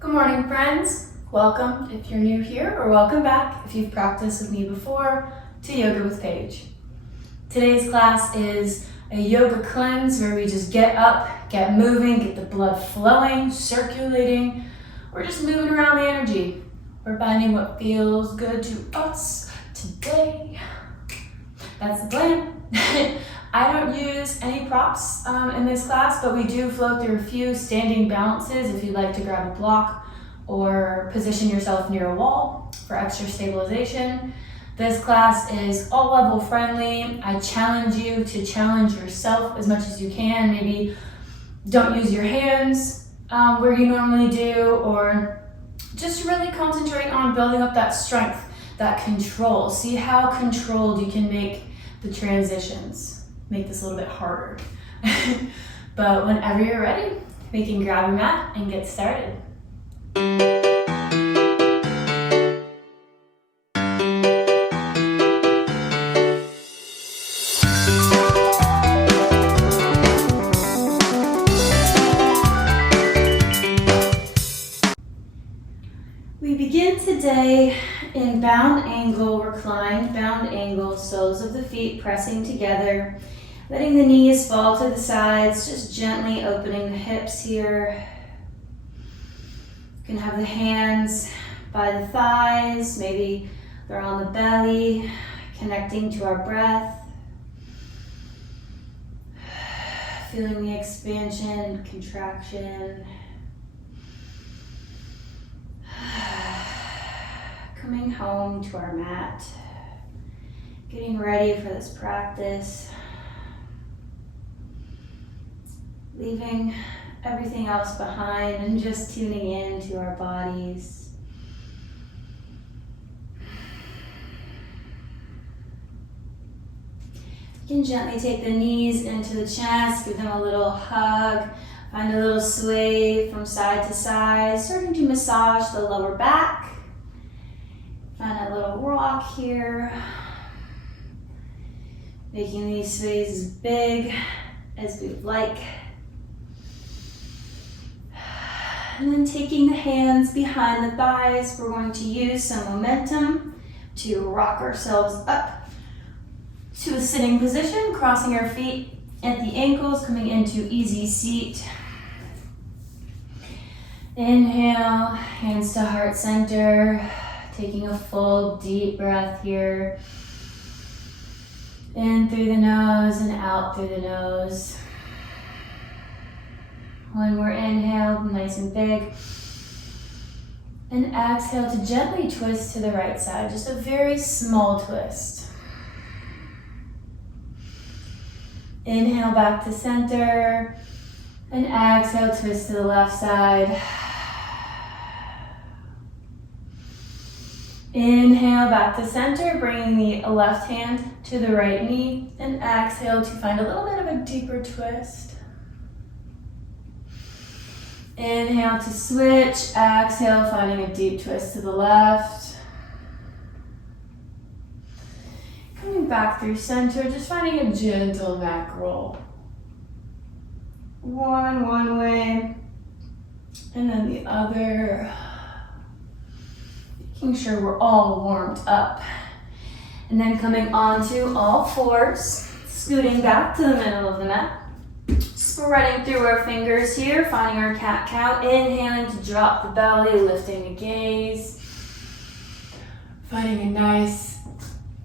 Good morning, friends. Welcome if you're new here, or welcome back if you've practiced with me before to Yoga with Paige. Today's class is a yoga cleanse where we just get up, get moving, get the blood flowing, circulating. We're just moving around the energy. We're finding what feels good to us today. That's the plan. I don't use any props in this class, but we do flow through a few standing balances if you'd like to grab a block or position yourself near a wall for extra stabilization. This class is all level friendly. I challenge you to challenge yourself as much as you can. Maybe don't use your hands where you normally do, or just really concentrate on building up that strength, that control. See how controlled you can make the transitions. Make this a little bit harder. But whenever you're ready, we can grab a mat and get started. We begin today in bound angle, reclined bound angle, soles of the feet pressing together, letting the knees fall to the sides, just gently opening the hips here. You can have the hands by the thighs, maybe they're on the belly, connecting to our breath. Feeling the expansion, contraction. Coming home to our mat, getting ready for this practice, leaving everything else behind and just tuning in to our bodies. You can gently take the knees into the chest, give them a little hug, find a little sway from side to side, starting to massage the lower back. Find a little rock here, making these sways as big as we'd like. And then taking the hands behind the thighs, we're going to use some momentum to rock ourselves up to a sitting position, crossing our feet at the ankles, coming into easy seat. Inhale, hands to heart center. Taking a full deep breath here. In through the nose and out through the nose. One more inhale, nice and big. And exhale to gently twist to the right side, just a very small twist. Inhale back to center. And exhale, twist to the left side. Inhale back to center, bringing the left hand to the right knee, and exhale to find a little bit of a deeper twist. Inhale to switch, exhale, finding a deep twist to the left. Coming back through center, just finding a gentle back roll. One way, and then the other. Making sure we're all warmed up. And then coming onto all fours, scooting back to the middle of the mat. Spreading through our fingers here, finding our cat-cow. Inhaling to drop the belly, lifting the gaze. Finding a nice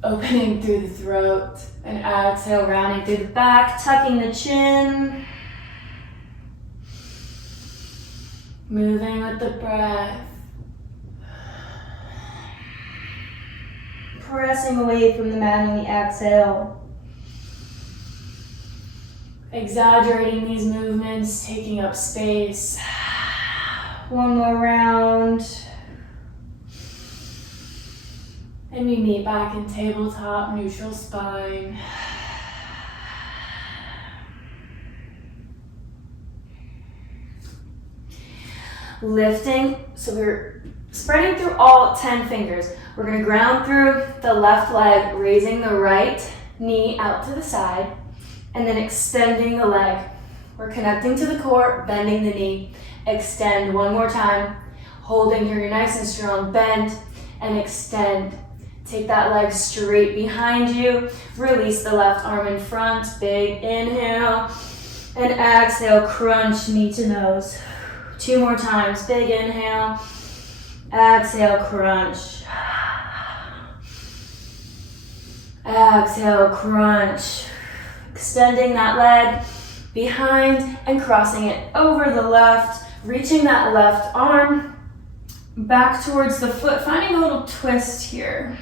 opening through the throat. And exhale, rounding through the back, tucking the chin. Moving with the breath. Pressing away from the mat on the exhale. Exaggerating these movements, taking up space. One more round. And we meet back in tabletop, neutral spine. Lifting, so we're spreading through all 10 fingers. We're going to ground through the left leg, raising the right knee out to the side, and then extending the leg. We're connecting to the core, bending the knee. Extend one more time. Holding here, you're nice and strong. Bend and extend. Take that leg straight behind you. Release the left arm in front. Big inhale. And exhale, crunch knee to nose. 2 more times. Big inhale. Exhale, crunch. Exhale, crunch. Extending that leg behind and crossing it over the left. Reaching that left arm back towards the foot. Finding a little twist here.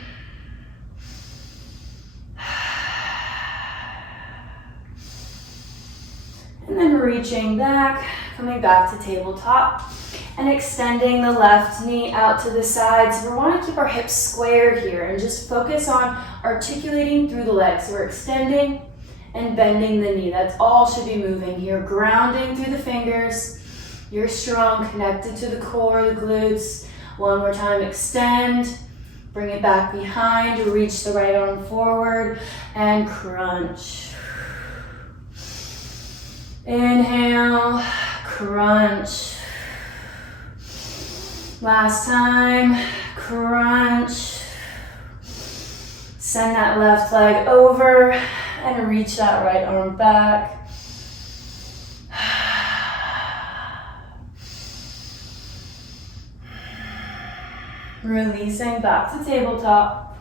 And then reaching back, coming back to tabletop and extending the left knee out to the sides. We want to keep our hips square here and just focus on articulating through the legs. So we're extending and bending the knee. That's all should be moving here. Grounding through the fingers. You're strong, connected to the core, the glutes. One more time, extend. Bring it back behind. Reach the right arm forward and crunch. Inhale, crunch. Last time, crunch. Send that left leg over and reach that right arm back. Releasing back to tabletop.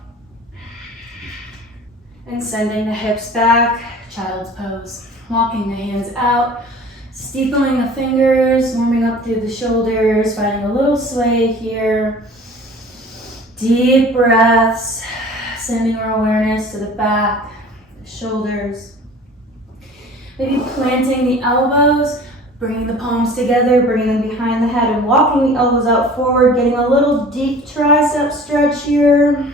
And sending the hips back, child's pose. Walking the hands out, steepling the fingers, warming up through the shoulders, finding a little sway here. Deep breaths, sending our awareness to the back, the shoulders. Maybe planting the elbows, bringing the palms together, bringing them behind the head and walking the elbows out forward, getting a little deep tricep stretch here.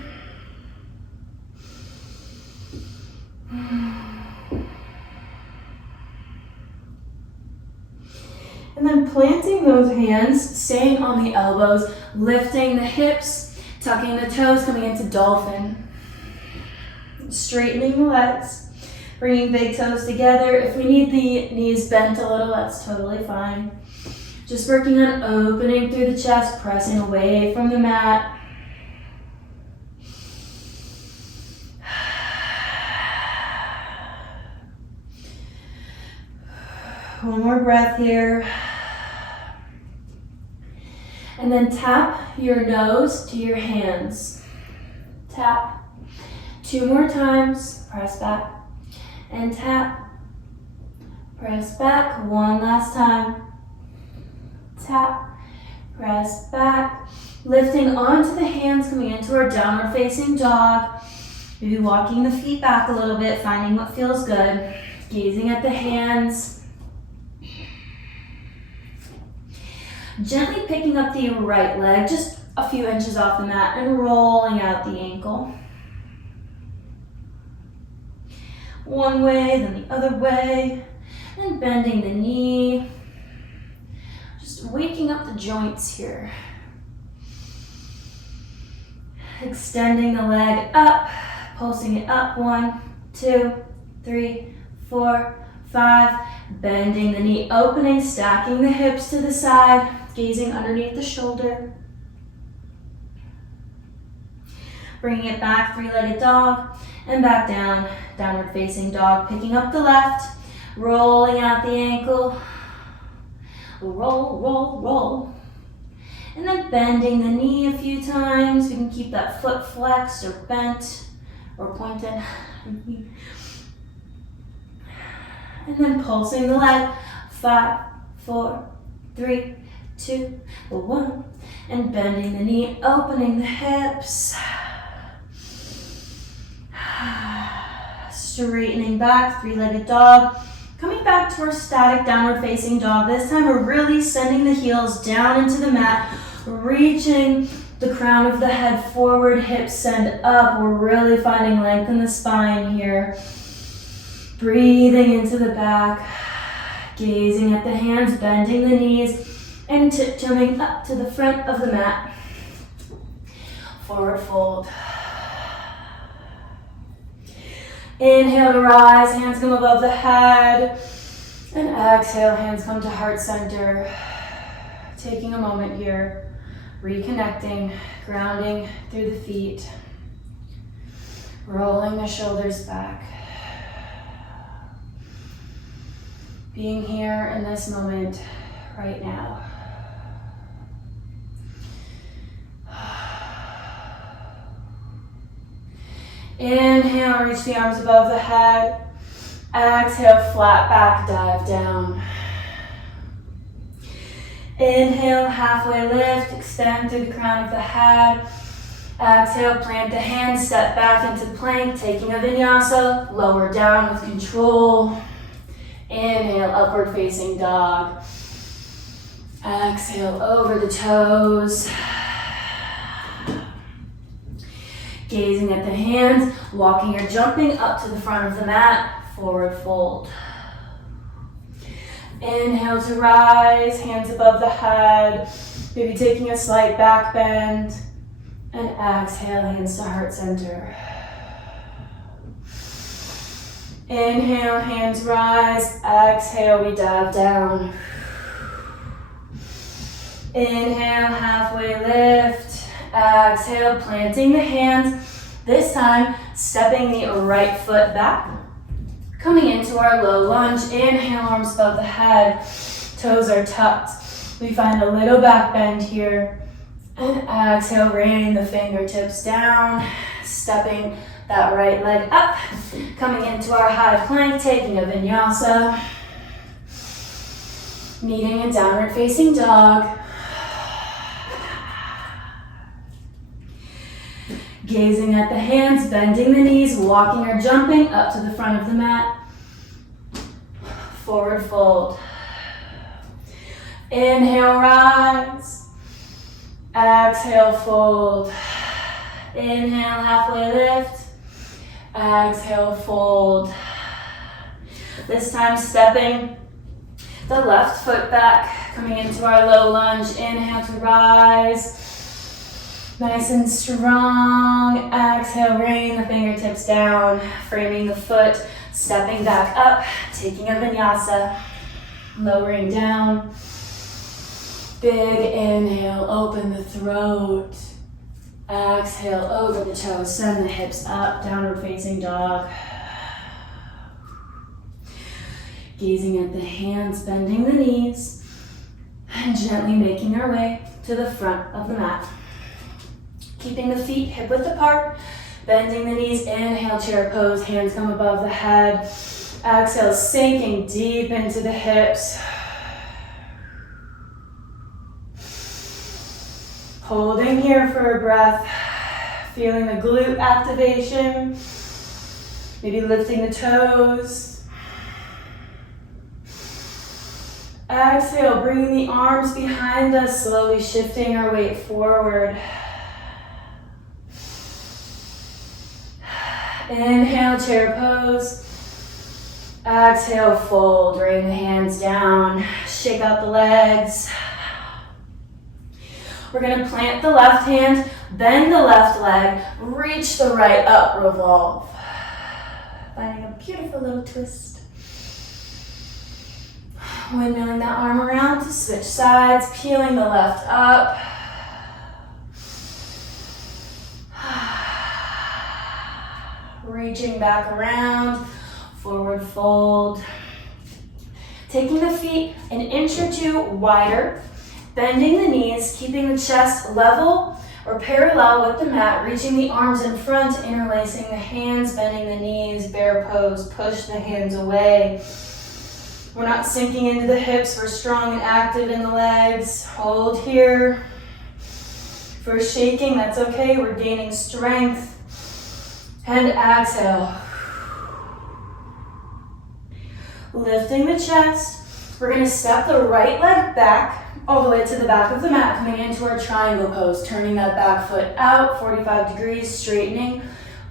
And then planting those hands, staying on the elbows, lifting the hips, tucking the toes, coming into dolphin. Straightening the legs, bringing big toes together. If we need the knees bent a little, that's totally fine. Just working on opening through the chest, pressing away from the mat. One more breath here. And then tap your nose to your hands. Tap. 2 more times. Press back. And tap. Press back. 1 last time. Tap. Press back. Lifting onto the hands, coming into our downward facing dog. Maybe walking the feet back a little bit, finding what feels good. Gazing at the hands. Gently picking up the right leg, just a few inches off the mat, and rolling out the ankle. One way, then the other way, and bending the knee. Just waking up the joints here. Extending the leg up, pulsing it up. 1, 2, 3, 4, 5. Bending the knee, opening, stacking the hips to the side. Gazing underneath the shoulder. Bringing it back, 3-legged dog, and back down, downward facing dog. Picking up the left, rolling out the ankle. Roll, roll, roll. And then bending the knee a few times. We can keep that foot flexed or bent or pointed. And then pulsing the leg. 5, 4, 3, 2, 1, and bending the knee, opening the hips, straightening back, 3-legged dog, coming back to our static downward facing dog. This time we're really sending the heels down into the mat, reaching the crown of the head forward, hips send up. We're really finding length in the spine here. Breathing into the back, gazing at the hands, bending the knees, and tiptoeing up to the front of the mat. Forward fold. Inhale to rise, hands come above the head. And exhale, hands come to heart center. Taking a moment here Reconnecting, grounding through the feet. Rolling the shoulders back. Being here in this moment right now. Inhale, reach the arms above the head. Exhale, flat back, dive down. Inhale, halfway lift, extend through the crown of the head. Exhale, plant the hands, step back into plank, taking a vinyasa, lower down with control. Inhale, upward facing dog. Exhale, over the toes. Gazing at the hands, walking or jumping up to the front of the mat, forward fold. Inhale to rise, hands above the head, maybe taking a slight back bend. And exhale, hands to heart center. Inhale, hands rise. Exhale, we dive down. Inhale, halfway lift. Exhale, planting the hands. This time, stepping the right foot back. Coming into our low lunge. Inhale, arms above the head. Toes are tucked. We find a little back bend here. And exhale, raining the fingertips down. Stepping that right leg up. Coming into our high plank, taking a vinyasa. Meeting a downward facing dog. Gazing at the hands, bending the knees, walking or jumping up to the front of the mat. Forward fold. Inhale, rise. Exhale, fold. Inhale, halfway lift. Exhale, fold. This time stepping the left foot back, coming into our low lunge. Inhale to rise. Nice and strong. Exhale, rain the fingertips down, framing the foot, stepping back up, taking a vinyasa, lowering down. Big inhale, open the throat. Exhale, over the toes, send the hips up, downward facing dog. Gazing at the hands, bending the knees, and gently making our way to the front of the mat. Keeping the feet hip width apart, bending the knees, inhale, chair pose, hands come above the head. Exhale, sinking deep into the hips. Holding here for a breath, feeling the glute activation, maybe lifting the toes. Exhale, bringing the arms behind us, slowly shifting our weight forward. Inhale, chair pose. Exhale, fold, rain the hands down, shake out the legs. We're gonna plant the left hand, bend the left leg, reach the right up, revolve. Finding a beautiful little twist. Windmilling that arm around to switch sides, peeling the left up. Reaching back around, forward fold. Taking the feet an inch or two wider, bending the knees, keeping the chest level or parallel with the mat, reaching the arms in front, interlacing the hands, bending the knees, bear pose, push the hands away. We're not sinking into the hips, we're strong and active in the legs. Hold here. For shaking, that's okay, we're gaining strength. And exhale. Lifting the chest. We're gonna step the right leg back all the way to the back of the mat, coming into our triangle pose, turning that back foot out, 45 degrees, straightening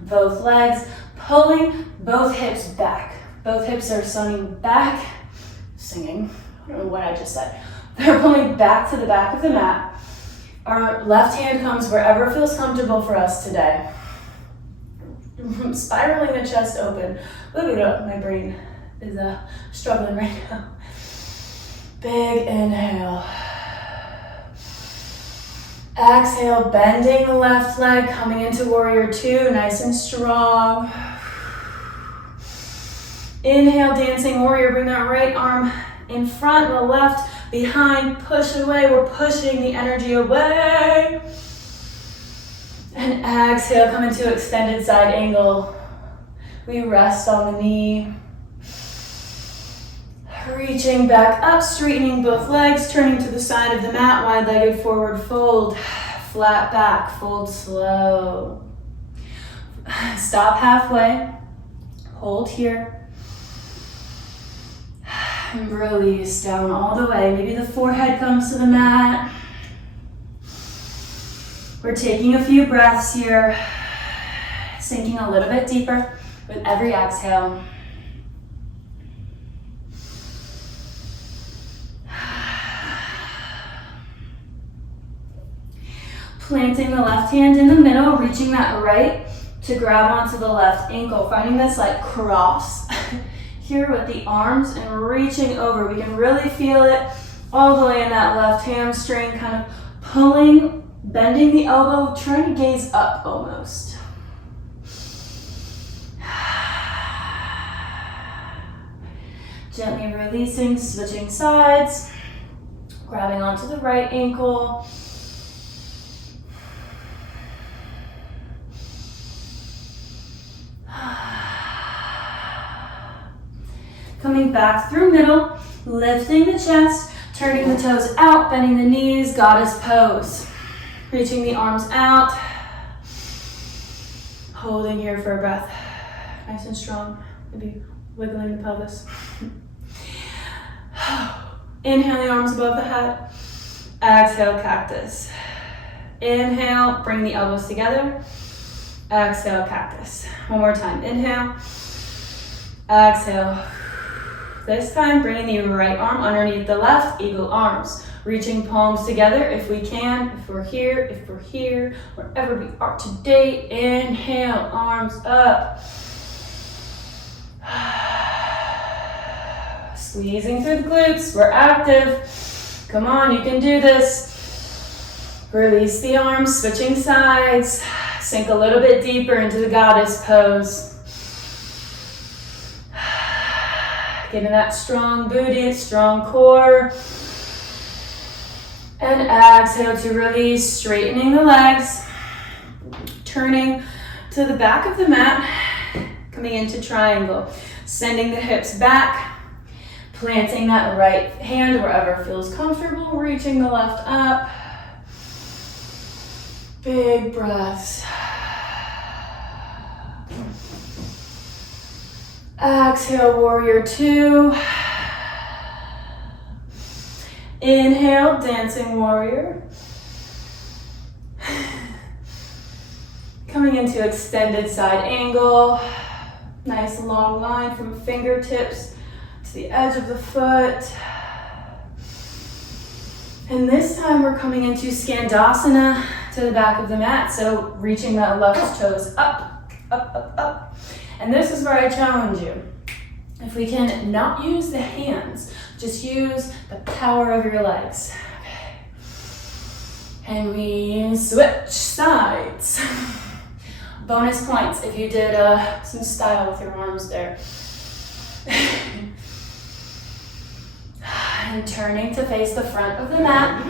both legs, pulling both hips back. Both hips are singing back, I don't know what I just said. They're pulling back to the back of the mat. Our left hand comes wherever feels comfortable for us today. Spiraling the chest open. My brain is struggling right now. Big inhale. Exhale, bending the left leg, coming into warrior two, nice and strong. Inhale, dancing warrior, bring that right arm in front, the left behind, push away. We're pushing the energy away. And exhale, come into extended side angle. We rest on the knee. Reaching back up, straightening both legs, turning to the side of the mat, wide-legged forward fold. Flat back, fold slow. Stop halfway. Hold here. And release down all the way. Maybe the forehead comes to the mat. We're taking a few breaths here. Sinking a little bit deeper with every exhale. Planting the left hand in the middle, reaching that right to grab onto the left ankle, finding this like cross here with the arms and reaching over. We can really feel it all the way in that left hamstring, kind of pulling, bending the elbow, trying to gaze up almost. Gently releasing, switching sides, grabbing onto the right ankle. Coming back through middle, lifting the chest, turning the toes out, bending the knees, goddess pose. Reaching the arms out, holding here for a breath. Nice and strong, maybe wiggling the pelvis. Inhale the arms above the head, exhale cactus. Inhale, bring the elbows together, exhale cactus. One more time, inhale, exhale. This time, bringing the right arm underneath the left, eagle arms. Reaching palms together if we can, if we're here, wherever we are today. Inhale, arms up. Squeezing through the glutes, we're active. Come on, you can do this. Release the arms, switching sides. Sink a little bit deeper into the goddess pose. Getting that strong booty, strong core. And exhale to release, straightening the legs. Turning to the back of the mat, coming into triangle. Sending the hips back, planting that right hand wherever feels comfortable, reaching the left up. Big breaths. Exhale, warrior two. Inhale, dancing warrior. Coming into extended side angle. Nice long line from fingertips to the edge of the foot. And this time we're coming into Skandasana to the back of the mat. So reaching that left toes up, up, up, up. And this is where I challenge you. If we can not use the hands, just use the power of your legs. Okay. And we switch sides. Bonus points if you did some style with your arms there. And turning to face the front of the mat.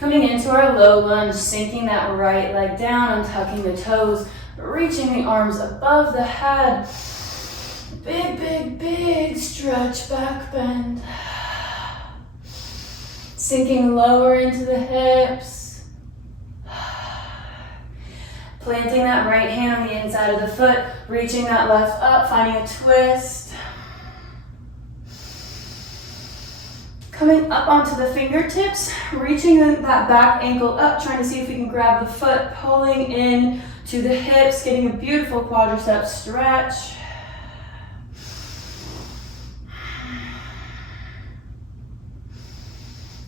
Coming into our low lunge, sinking that right leg down, untucking the toes, reaching the arms above the head. Big, big, big stretch, back bend. Sinking lower into the hips. Planting that right hand on the inside of the foot, reaching that left up, finding a twist. Coming up onto the fingertips, reaching that back ankle up, trying to see if we can grab the foot, pulling in to the hips, getting a beautiful quadricep stretch.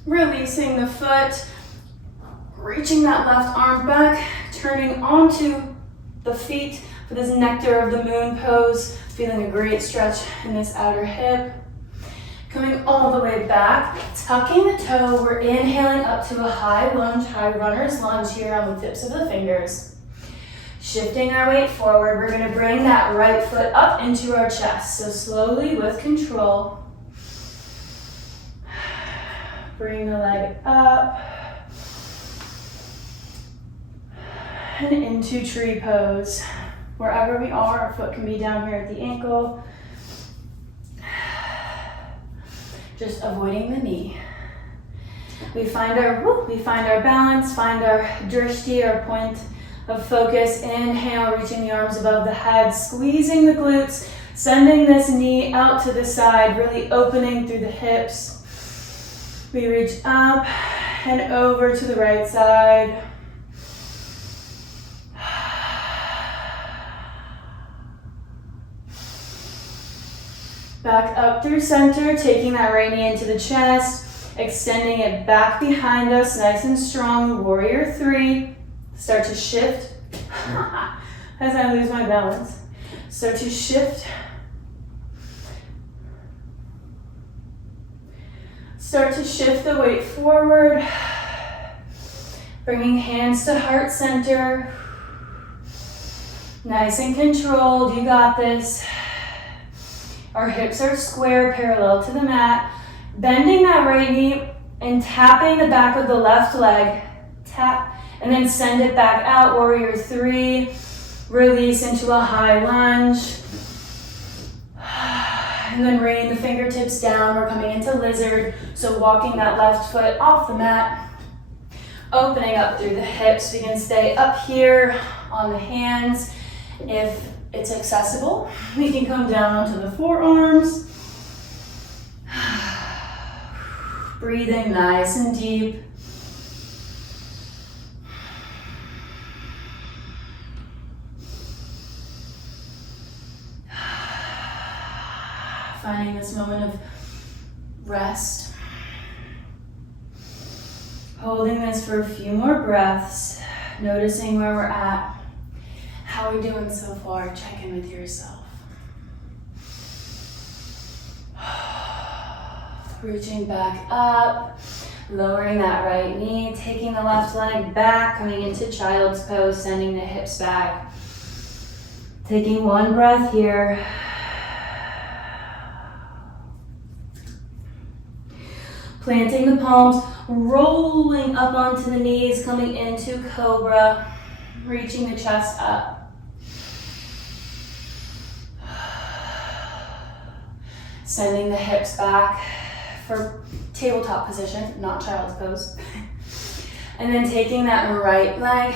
Releasing the foot, reaching that left arm back, turning onto the feet for this nectar of the moon pose, feeling a great stretch in this outer hip. Coming all the way back, tucking the toe. We're inhaling up to a high lunge, high runner's lunge here on the tips of the fingers. Shifting our weight forward, we're gonna bring that right foot up into our chest. So slowly with control, bring the leg up and into tree pose. Wherever we are, our foot can be down here at the ankle. Just avoiding the knee. We find our balance, find our drishti, our point of focus. Inhale, reaching the arms above the head, squeezing the glutes, sending this knee out to the side, really opening through the hips. We reach up and over to the right side. Back up through center, taking that right knee into the chest, extending it back behind us, nice and strong. Warrior 3. Start to shift as I lose my balance. Start to shift. Start to shift the weight forward. Bringing hands to heart center. Nice and controlled, you got this. Our hips are square, parallel to the mat. Bending that right knee and tapping the back of the left leg. Tap, and then send it back out. Warrior 3. Release into a high lunge. And then bringing the fingertips down. We're coming into lizard. So walking that left foot off the mat. Opening up through the hips. We can stay up here on the hands. If it's accessible, we can come down onto the forearms. Breathing nice and deep. Finding this moment of rest. Holding this for a few more breaths. Noticing where we're at. How are we doing so far? Check in with yourself. Reaching back up, lowering that right knee, taking the left leg back, coming into child's pose, sending the hips back. Taking one breath here. Planting the palms, rolling up onto the knees, coming into cobra, reaching the chest up. Sending the hips back for tabletop position, not child's pose. And then taking that right leg,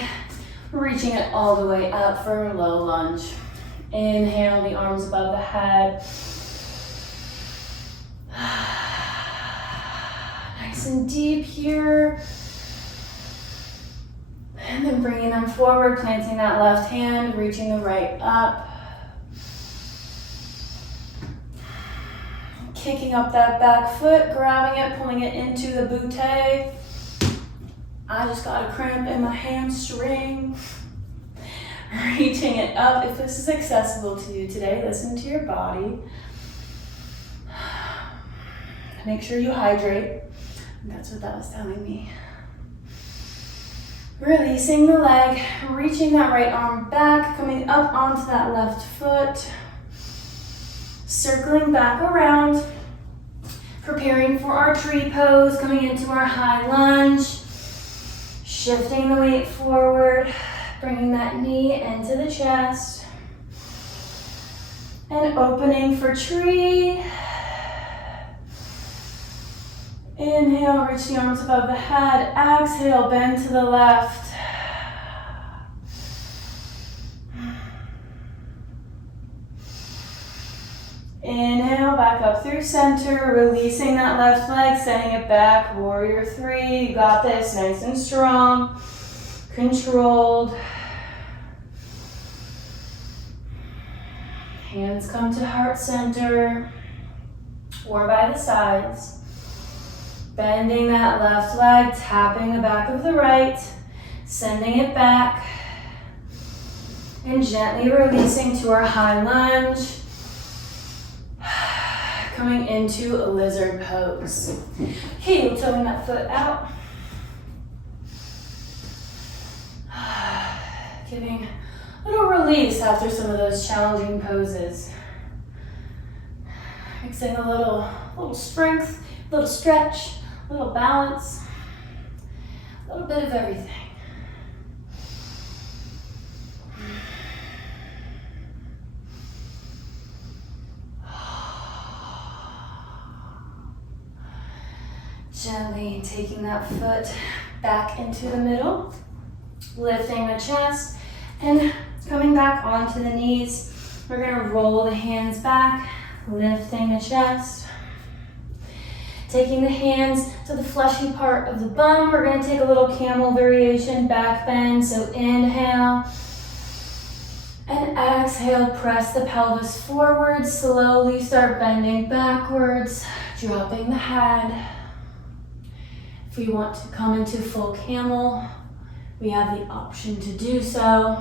reaching it all the way up for a low lunge. Inhale, the arms above the head. Nice and deep here. And then bringing them forward, planting that left hand, reaching the right up. Kicking up that back foot, grabbing it, pulling it into the butte. I just got a cramp in my hamstring. Reaching it up. If this is accessible to you today, listen to your body. Make sure you hydrate. That's what that was telling me. Releasing the leg, reaching that right arm back, coming up onto that left foot. Circling back around, preparing for our tree pose, coming into our high lunge, shifting the weight forward, bringing that knee into the chest, and opening for tree. Inhale, reach the arms above the head, exhale, bend to the left. Inhale, back up through center, releasing that left leg, sending it back. Warrior 3, you got this, nice and strong, controlled. Hands come to heart center or by the sides. Bending that left leg, tapping the back of the right, sending it back, and gently releasing to our high lunge. coming into a lizard pose. Heel toeing that foot out. Giving a little release after some of those challenging poses. Mixing a little strength, a little stretch, a little balance, a little bit of everything. Gently taking that foot back into the middle, lifting the chest, and coming back onto the knees. We're gonna roll the hands back, lifting the chest. Taking the hands to the fleshy part of the bum. We're gonna take a little camel variation, back bend. So inhale, and exhale, press the pelvis forward. Slowly start bending backwards, dropping the head. If we want to come into full camel, we have the option to do so.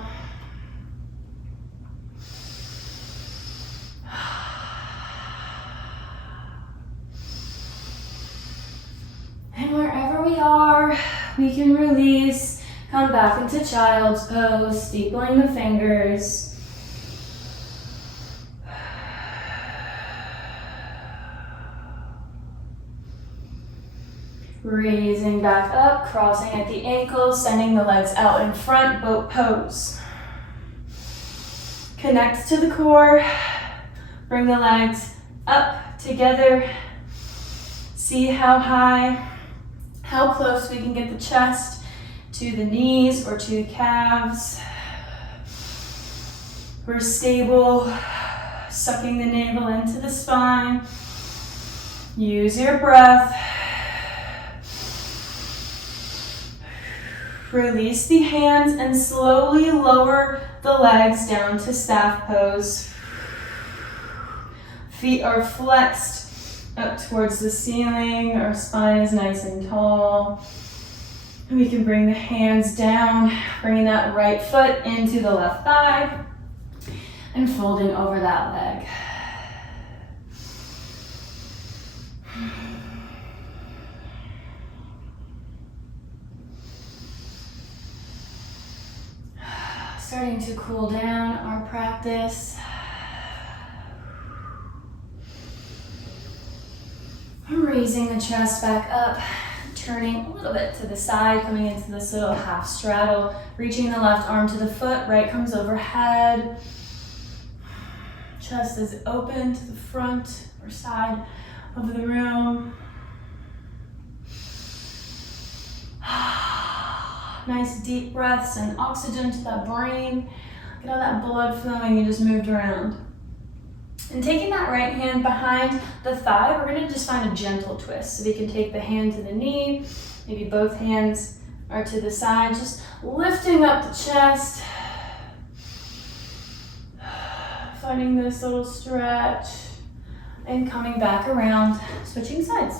And wherever we are, we can release, come back into child's pose, steepling the fingers. Raising back up, crossing at the ankles, sending the legs out in front, boat pose. Connect to the core, bring the legs up together. See how high, how close we can get the chest to the knees or to the calves. We're stable, sucking the navel into the spine. Use your breath. Release the hands and slowly lower the legs down to staff pose. Feet are flexed up towards the ceiling. Our spine is nice and tall. We can bring the hands down, bringing that right foot into the left thigh and folding over that leg. Starting to cool down our practice. Raising the chest back up, turning a little bit to the side, coming into this little half straddle, reaching the left arm to the foot, right comes overhead. Chest is open to the front or side of the room. Nice deep breaths and oxygen to that brain. Get all that blood flowing you just moved around. And taking that right hand behind the thigh, we're gonna just find a gentle twist. So we can take the hand to the knee, maybe both hands are to the side, just lifting up the chest. Finding this little stretch and coming back around, switching sides.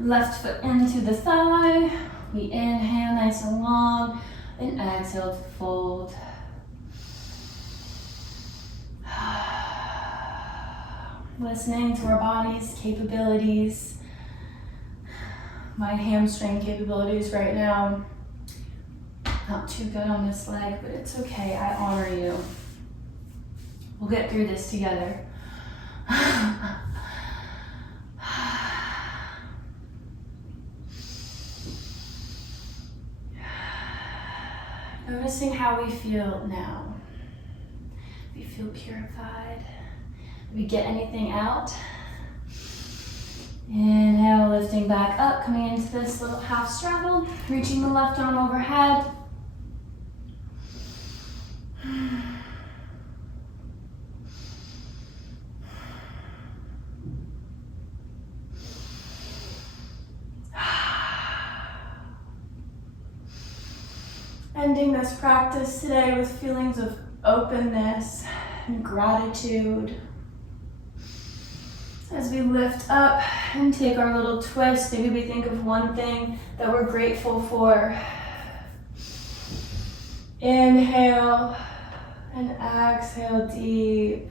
Left foot into the thigh. We inhale nice and long, and exhale to fold. Listening to our body's capabilities. My hamstring capabilities right now, not too good on this leg, but it's okay, I honor you. We'll get through this together. Noticing how we feel now. We feel purified. We get anything out. Inhale, lifting back up, coming into this little half straddle, reaching the left arm overhead. Ending this practice today with feelings of openness and gratitude. As we lift up and take our little twist, maybe we think of one thing that we're grateful for. Inhale and exhale deep.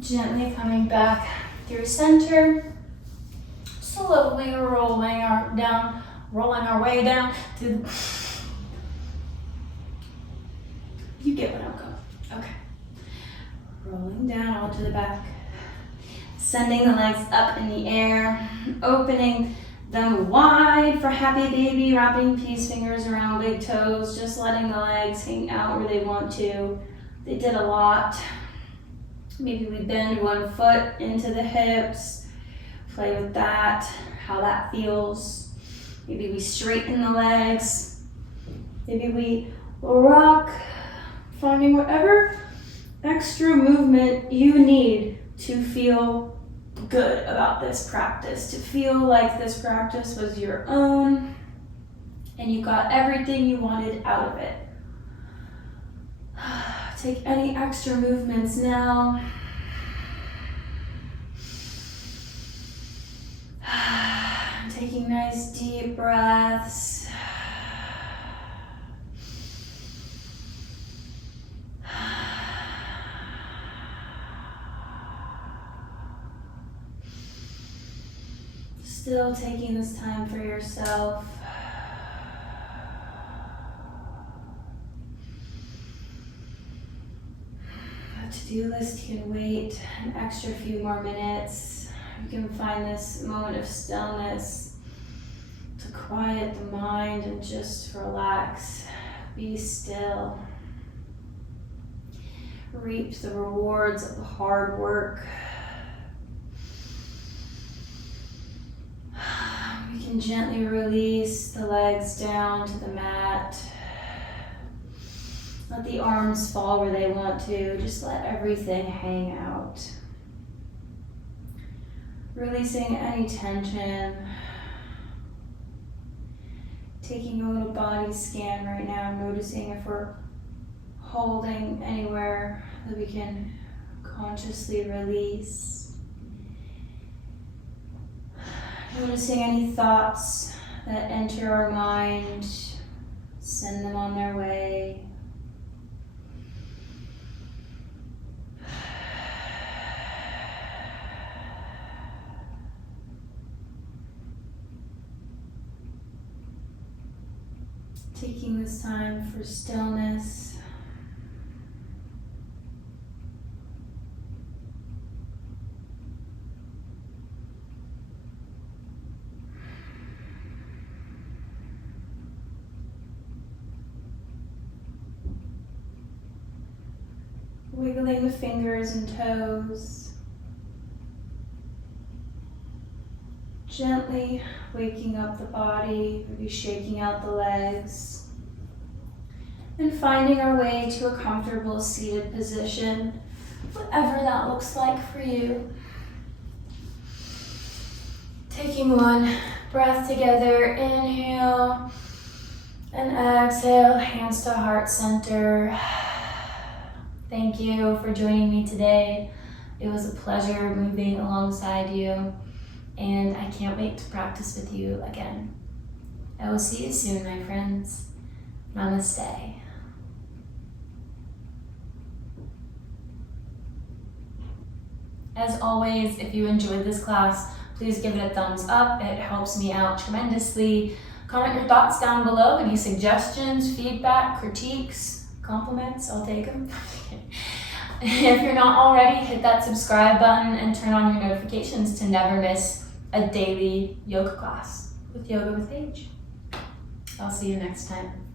Gently coming back through center. Slowly rolling our way down to the... You get what I'm going. Okay. Rolling down onto the back. Sending the legs up in the air. Opening them wide for happy baby. Wrapping peace fingers around big toes. Just letting the legs hang out where they want to. They did a lot. Maybe we bend one foot into the hips. Play with that, how that feels. Maybe we straighten the legs. Maybe we rock, finding whatever extra movement you need to feel good about this practice, to feel like this practice was your own and you got everything you wanted out of it. Take any extra movements now. Taking nice deep breaths. Still taking this time for yourself. The to-do list can wait an extra few more minutes. You can find this moment of stillness to quiet the mind and just relax. Be still. Reap the rewards of the hard work. We can gently release the legs down to the mat. Let the arms fall where they want to. Just let everything hang out. Releasing any tension. Taking a little body scan right now, noticing if we're holding anywhere that we can consciously release. Noticing any thoughts that enter our mind, send them on their way. Taking this time for stillness. Wiggling the fingers and toes. Gently waking up the body, maybe shaking out the legs. And finding our way to a comfortable seated position, whatever that looks like for you. Taking one breath together, inhale and exhale, hands to heart center. Thank you for joining me today. It was a pleasure moving alongside you, and I can't wait to practice with you again. I will see you soon, my friends. Namaste. As always, if you enjoyed this class, please give it a thumbs up. It helps me out tremendously. Comment your thoughts down below. Any suggestions, feedback, critiques, compliments, I'll take them. If you're not already, hit that subscribe button and turn on your notifications to never miss a daily yoga class with Yoga with Paige. I'll see you next time.